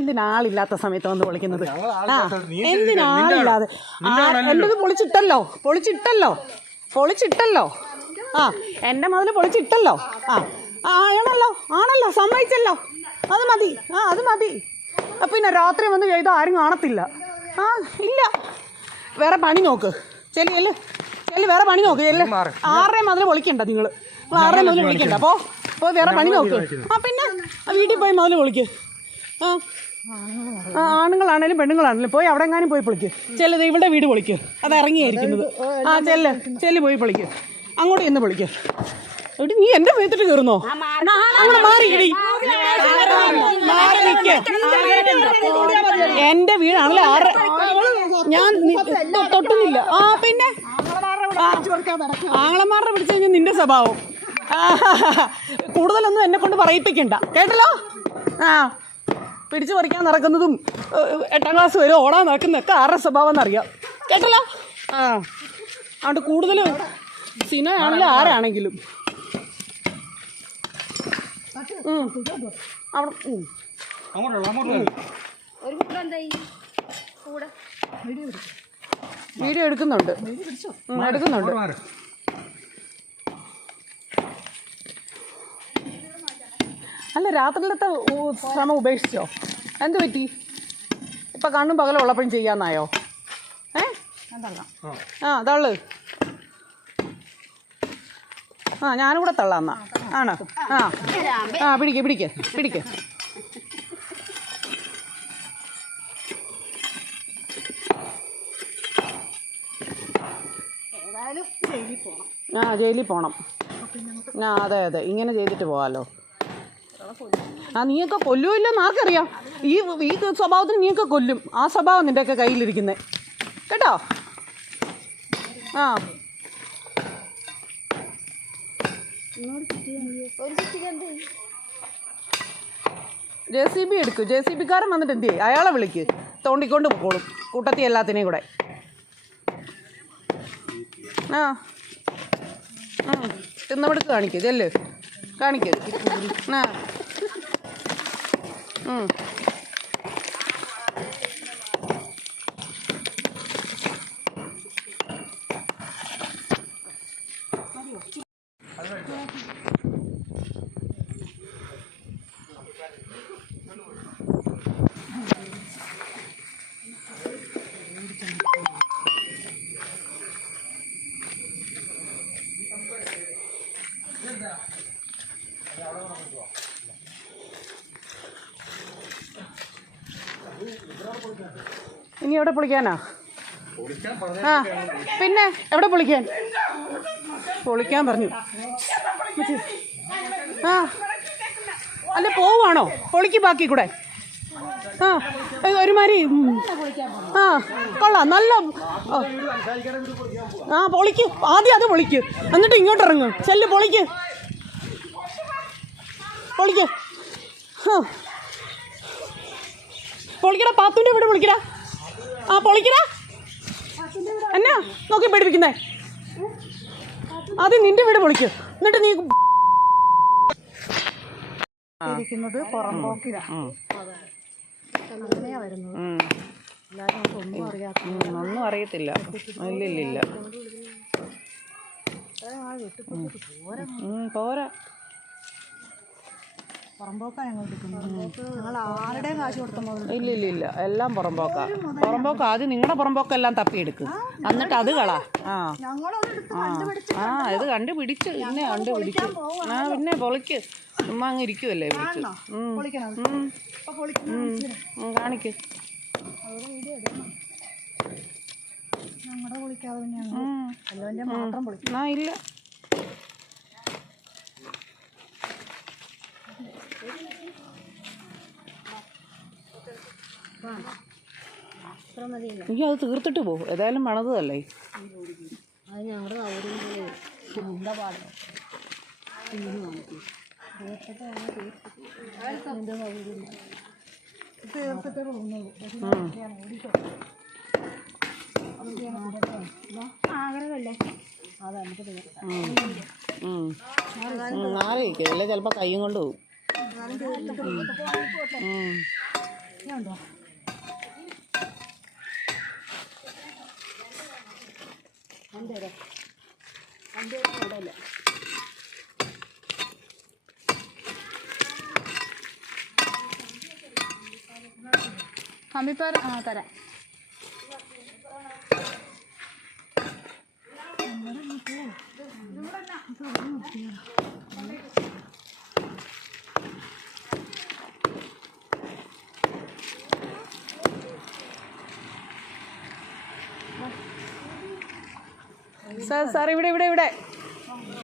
എന്തിനാളില്ലാത്ത സമയത്ത് വന്ന് പൊളിക്കുന്നത്? എന്തിനാളില്ലാതെ? എൻ്റെത് പൊളിച്ചിട്ടല്ലോ. ആ, എൻ്റെ മുതൽ പൊളിച്ചിട്ടല്ലോ. ആണല്ലോ, സമ്മതിച്ചല്ലോ. അത് മതി. പിന്നെ രാത്രി വന്ന് ചെയ്താൽ ആരും കാണത്തില്ല. ഇല്ല, വേറെ പണി നോക്ക്. ചെല്ലി വേറെ പണി നോക്ക്. 6:30 മുതൽ പൊളിക്കണ്ട. നിങ്ങൾ 6:30 മുതൽ വിളിക്കണ്ട. അപ്പോൾ വേറെ പണി നോക്ക്. പിന്നെ വീട്ടിൽ പോയി മുതൽ വിളിക്ക്. ആണുങ്ങളാണേലും പെണ്ണുങ്ങളാണേലും പോയി അവിടെ എങ്ങാനും പോയി പൊളിക്ക്. ചെല്ലത് ഇവിടെ വീട് പൊളിക്ക്. അത് ഇറങ്ങിയായിരിക്കുന്നത്. ചെല്ല് പോയി പൊളിക്ക്. അങ്ങോട്ട് ചെന്ന് പൊളിക്ക്. എടി, നീ എന്റെ വീട്ടിട്ട് കയറുന്നോ? എന്റെ വീടാണല്ലേ. ഞാൻ തൊട്ടുന്നില്ല. പിന്നെ ആങ്ങളമാരുടെ പിടിച്ചു കഴിഞ്ഞാൽ നിന്റെ സ്വഭാവം. കൂടുതലൊന്നും എന്നെ കൊണ്ട് പറയിപ്പിക്കണ്ട, കേട്ടല്ലോ. പിടിച്ചു പറിക്കാൻ നടക്കുന്നതും 8ാം ക്ലാസ് വരെ ഓടാൻ നടക്കുന്നതൊക്കെ ആരുടെ സ്വഭാവം എന്നറിയാം, കേട്ടല്ലോ. അതുകൊണ്ട് കൂടുതലും സിനയാണെങ്കിലും ആരാണെങ്കിലും വീഡിയോ എടുക്കുന്നുണ്ട്. അല്ല, രാത്രിയിലത്തെ ശ്രമം ഉപേക്ഷിച്ചോ? എന്ത് പറ്റി? ഇപ്പം കണ്ണും പകലും ഉള്ളപ്പോഴും ചെയ്യാന്നായോ? തള്ളു. ഞാനും കൂടെ തള്ളാന്നാ. ആണോ? പിടിക്ക്. ജയിലിൽ പോണം. അതെ, ഇങ്ങനെ ചെയ്തിട്ട് പോകാമല്ലോ. നീയൊക്കെ കൊല്ലുമില്ലെന്ന് ആർക്കറിയാം? ഈ സ്വഭാവത്തിന് നീയൊക്കെ കൊല്ലും. ആ സ്വഭാവം നിൻ്റെയൊക്കെ കയ്യിലിരിക്കുന്നത്, കേട്ടോ. JCB എടുക്കും. JCB-കാരൻ വന്നിട്ട് എന്ത് ചെയ്യും? അയാളെ വിളിക്ക്. തോണ്ടിക്കൊണ്ട് പോക്കോളും കൂട്ടത്തി എല്ലാത്തിനെയും കൂടെ. തിന്നവിടുക്ക് കാണിക്ക്. ചെല്ല് കാണിക്ക്. ഇനി എവിടെ പൊളിക്കാനാ? പിന്നെ എവിടെ പൊളിക്കാൻ പറഞ്ഞു? അല്ല, പോവാണോ? പൊളിക്ക് ബാക്കി കൂടെ. ഒരുമാതിരി കൊള്ളാം. നല്ല പൊളിക്ക്. ആദ്യം അത് പൊളിക്ക്, എന്നിട്ട് ഇങ്ങോട്ട് ഇറങ്ങും. ചെല്ല് പൊളിക്ക്. പൊളിക്കടാ. പാത്തുൻ്റെ വീട് പൊളിക്കടാ. പൊളിക്കടാ. എന്നാ നോക്കി പേടിപ്പിക്കുന്നേ? ആദ്യം നിന്റെ വീട് പൊളിക്ക്, എന്നിട്ട് നീ ഒന്നും അറിയത്തില്ല. ഇല്ല പോരാ. ഇല്ല, എല്ലാം പുറമ്പോക്ക. ആദ്യം നിങ്ങളുടെ പുറമ്പോക്കെല്ലാം തപ്പിയെടുക്കും, എന്നിട്ട് അത് കളാ. ഇത് കണ്ടുപിടിച്ചു. പിന്നെ പൊളിക്ക്. ചുമ്മാ അങ്ങ് ഇരിക്കുമല്ലേ വിളിച്ച്. കാണിക്ക്. ഇല്ല, എനിക്ക് അത് തീർത്തിട്ട് പോകും. ഏതായാലും പണിതല്ലേ. മാറിയിരിക്കും, അല്ലേ ചിലപ്പോൾ കൈയും കൊണ്ട് പോകും. ഉണ്ടോ? കമ്പിപ്പാറ തരാം. സാർ ഇവിടെ ഇവിടെ ഇവിടെ